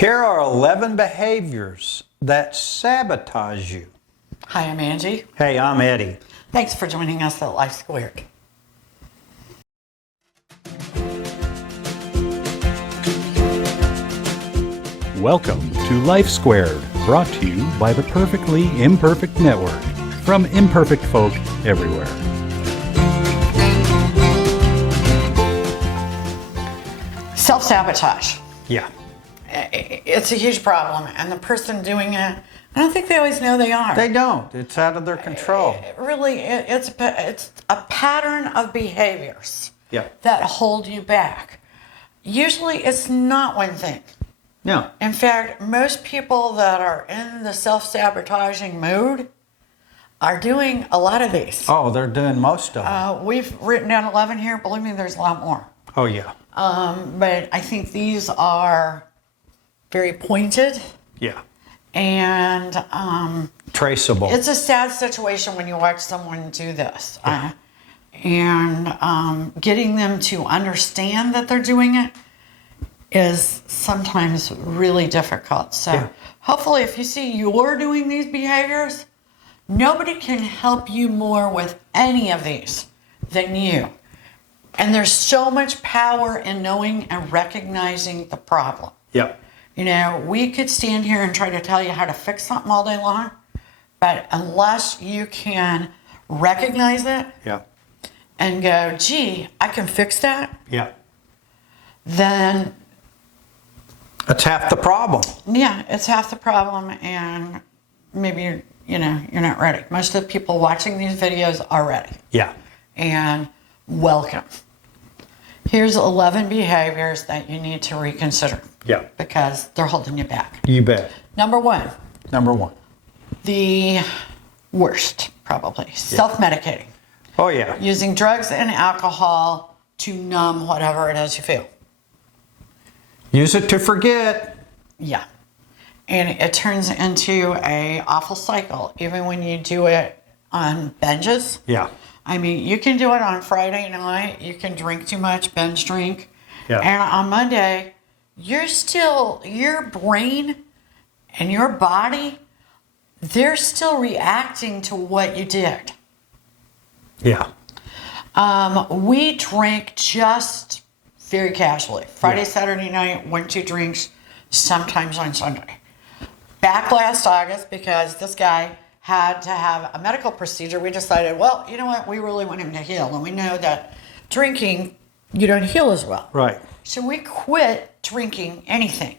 Here are 11 behaviors that sabotage you. Hi, I'm Angie. Hey, I'm Eddie. Thanks for joining us at Life Squared. Welcome to Life Squared, brought to you by the Perfectly Imperfect Network, from imperfect folk everywhere. Self-sabotage. Yeah. It's a huge problem, and the person doing it, I don't think they always know they are. They don't. It's out of their control. It's a pattern of behaviors Yeah. that hold you back. Usually it's not one thing. No. In fact, most people that are in the self-sabotaging mood are doing a lot of these. Oh, they're doing most of them. We've written down 11 here. Believe me, there's a lot more. Oh, yeah. But I think these are very pointed Yeah. and Traceable. it's a sad situation when you watch someone do this. And getting them to understand that they're doing it is sometimes really difficult. So hopefully if you see you're doing these behaviors, nobody can help you more with any of these than you. And there's so much power in knowing and recognizing the problem. Yep. You know, we could stand here and try to tell you how to fix something all day long, but unless you can recognize it Yeah. and go, gee, I can fix that, Yeah. then That's half the problem. yeah, it's half the problem, and maybe you're not ready. Most of the people watching these videos are ready. Yeah. And welcome. Here's 11 behaviors that you need to reconsider. Yeah. Because they're holding you back. You bet. Number one, the worst, probably, self-medicating. Oh, yeah. Using drugs and alcohol to numb whatever it is you feel. Use it to forget. Yeah. And it turns into a awful cycle, even when you do it on binges. Yeah. I mean, you can do it on Friday night. You can drink too much, binge drink. Yeah. And on Monday, your brain and your body, they're still reacting to what you did. Yeah. We drank just very casually. Friday, Yeah. Saturday night, 1-2 drinks, sometimes on Sunday. Back last August, because this guy had to have a medical procedure, we decided, well, you know what? We really want him to heal. And we know that drinking, you don't heal as well. Right. So we quit drinking anything.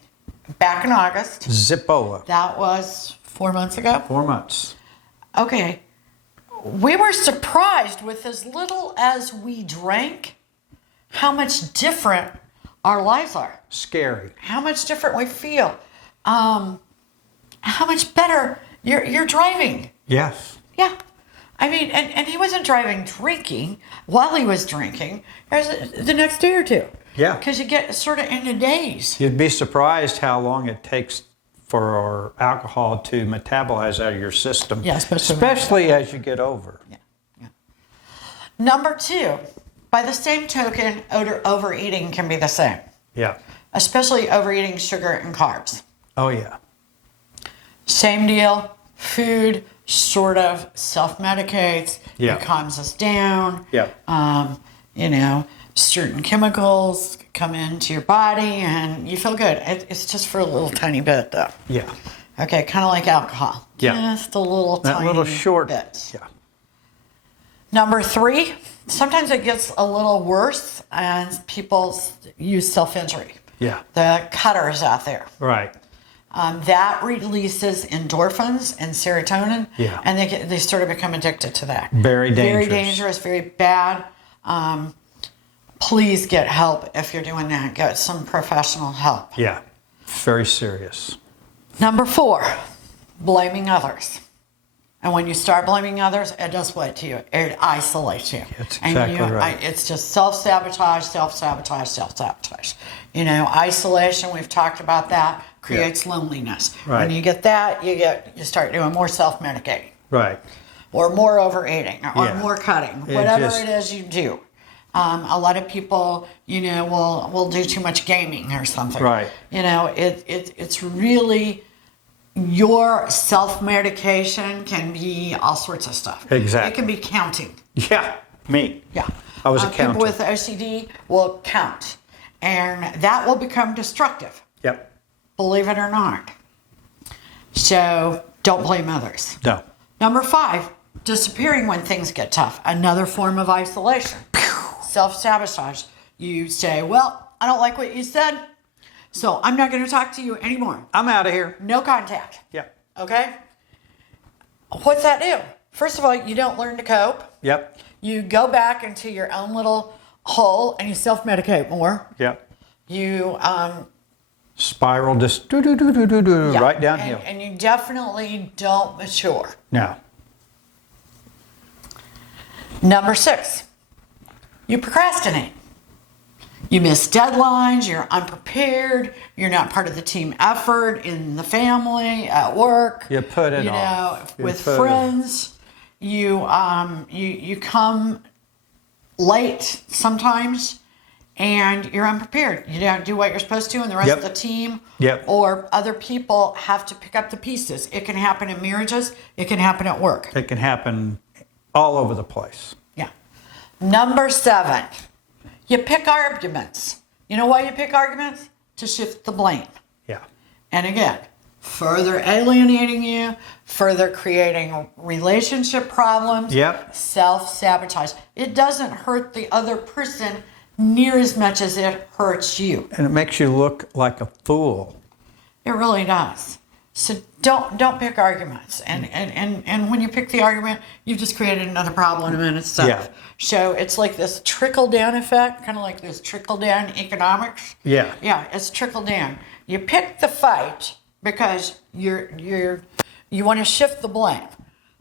Back in August. Zippola. That was 4 months ago. 4 months. Okay. We were surprised with as little as we drank, how much different our lives are. Scary. How much different we feel. How much better you're driving. Yes. Yeah. I mean, and he wasn't driving drinking while he was drinking. It was the next day or two. Yeah. Because you get sort of in a daze. You'd be surprised how long it takes for alcohol to metabolize out of your system. Yeah, especially as you get over. Yeah. Number two, by the same token, overeating can be the same. Yeah. Especially overeating sugar and carbs. Oh, yeah. Same deal. Food sort of self-medicates. Yeah. It calms us down. Yeah. Certain chemicals come into your body and you feel good. It's just for a little tiny bit, though. Yeah. Okay, kind of like alcohol. Yeah. Just a little That tiny little short bit. Yeah. Number three, sometimes it gets a little worse and people use self-injury. Yeah. The cutters out there. Right. That releases endorphins and serotonin, Yeah. and they sort of become addicted to that. Very dangerous. Very dangerous, very bad. Please get help if you're doing that. Get some professional help. Yeah. Very serious. Number four, blaming others. And when you start blaming others, it does what to you? It isolates you. That's exactly right. It's just self-sabotage, self-sabotage, self-sabotage. Isolation, we've talked about that, creates loneliness. Right. When you get that, you start doing more self-medicating. Right. Or more overeating, or Yeah. more cutting, It whatever just- it is you do. A lot of people, will do too much gaming or something. Right. It's really, your self-medication can be all sorts of stuff. Exactly. It can be counting. Yeah, me. Yeah. I was a People counter. with OCD will count, and that will become destructive, Yep. believe it or not. So don't blame others. No. Number 5, disappearing when things get tough. Another form of isolation. Self-sabotage. You say, well, I don't like what you said, so I'm not going to talk to you anymore. I'm out of here. No contact. Yep. Okay? What's that do? First of all, you don't learn to cope. Yep. You go back into your own little hole and you self-medicate more. Yep. You Spiral just right downhill. And you definitely don't mature. No. Number 6, you procrastinate. You miss deadlines, you're unprepared, you're not part of the team effort in the family, at work. You put it off. With friends. You come late sometimes and you're unprepared. You don't do what you're supposed to, and the rest Yep. of the team Yep. or other people have to pick up the pieces. It can happen in marriages, it can happen at work. It can happen all over the place. Yeah. Number 7, you pick arguments. You know why you pick arguments? To shift the blame. Yeah. And again, further alienating you, further creating relationship problems. Yep. Self-sabotage. It doesn't hurt the other person near as much as it hurts you. And it makes you look like a fool. It really does. So don't pick arguments. And when you pick the argument, you've just created another problem in itself. Yeah. So it's like this trickle-down effect, kind of like this trickle-down economics. Yeah. Yeah, it's trickle down. You pick the fight because you want to shift the blame.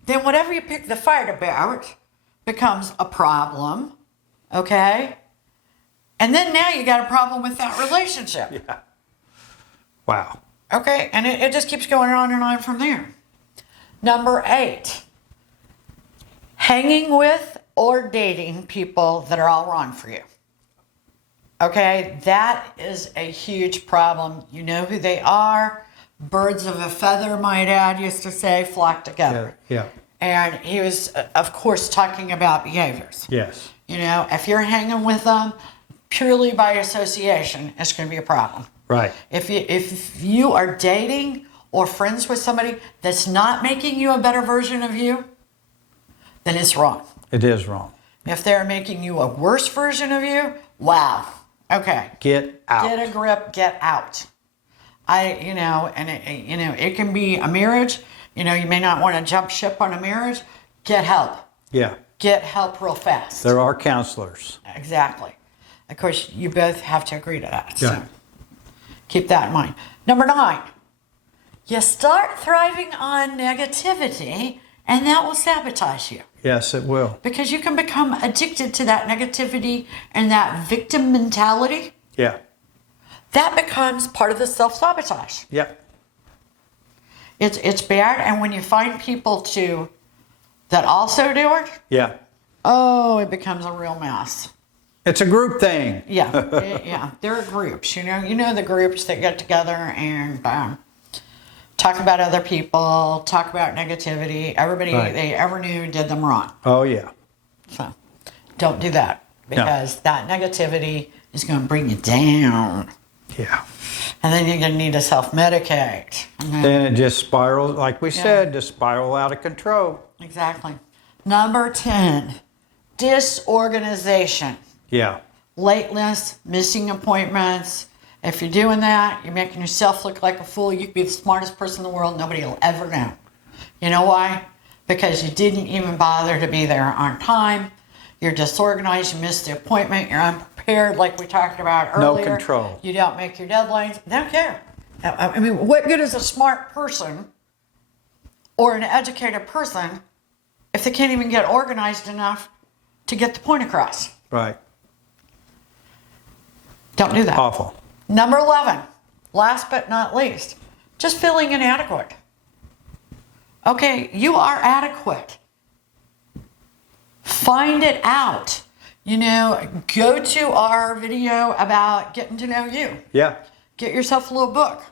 Then whatever you pick the fight about becomes a problem, okay? And then now you got a problem with that relationship. Yeah. Wow. Okay, and it just keeps going on and on from there. Number 8, hanging with or dating people that are all wrong for you. Okay, that is a huge problem. You know who they are. Birds of a feather, my dad used to say, flock together. Yeah. And he was, of course, talking about behaviors. Yes. If you're hanging with them purely by association, it's going to be a problem. Right. If you are dating or friends with somebody that's not making you a better version of you, then it's wrong. It is wrong. If they're making you a worse version of you, wow. Okay. Get out. Get a grip, get out. It can be a marriage. You may not want to jump ship on a marriage. Get help. Yeah. Get help real fast. There are counselors. Exactly. Of course, you both have to agree to that. Yeah. So keep that in mind. Number 9, you start thriving on negativity, and that will sabotage you. Yes, it will. Because you can become addicted to that negativity and that victim mentality. Yeah. That becomes part of the self-sabotage. Yep. It's bad, and when you find people that also do it, Yeah. it becomes a real mess. It's a group thing. Yeah, yeah. There are groups, you know the groups that get together and talk about other people, talk about negativity. Everybody they ever knew did them wrong. Oh, yeah. So don't do that, because that negativity is going to bring you down. Yeah. And then you're going to need to self-medicate. Then it just spirals, like we said, just spiral out of control. Exactly. Number 10, disorganization. Yeah. Lateness, missing appointments. If you're doing that, you're making yourself look like a fool. You could be the smartest person in the world. Nobody will ever know. You know why? Because you didn't even bother to be there on time. You're disorganized. You missed the appointment. You're unprepared, like we talked about earlier. No control. You don't make your deadlines. They don't care. I mean, what good is a smart person or an educated person if they can't even get organized enough to get the point across? Right. Don't do that. Awful. Number 11, last but not least, just feeling inadequate. Okay, you are adequate. Find it out. Go to our video about getting to know you. Yeah. Get yourself a little book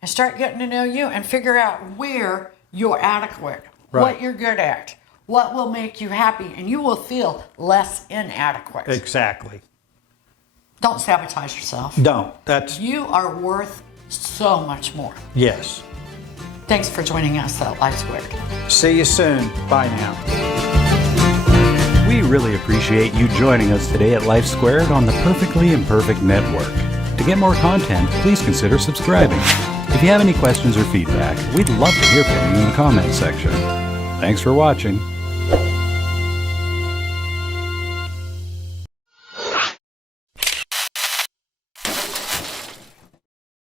and start getting to know you and figure out where you're adequate, what you're good at, what will make you happy, and you will feel less inadequate. Exactly. Don't sabotage yourself. Don't. You are worth so much more. Yes. Thanks for joining us at Life Squared. See you soon. Bye now. We really appreciate you joining us today at Life Squared on the Perfectly Imperfect Network. To get more content, please consider subscribing. If you have any questions or feedback, we'd love to hear from you in the comments section. Thanks for watching.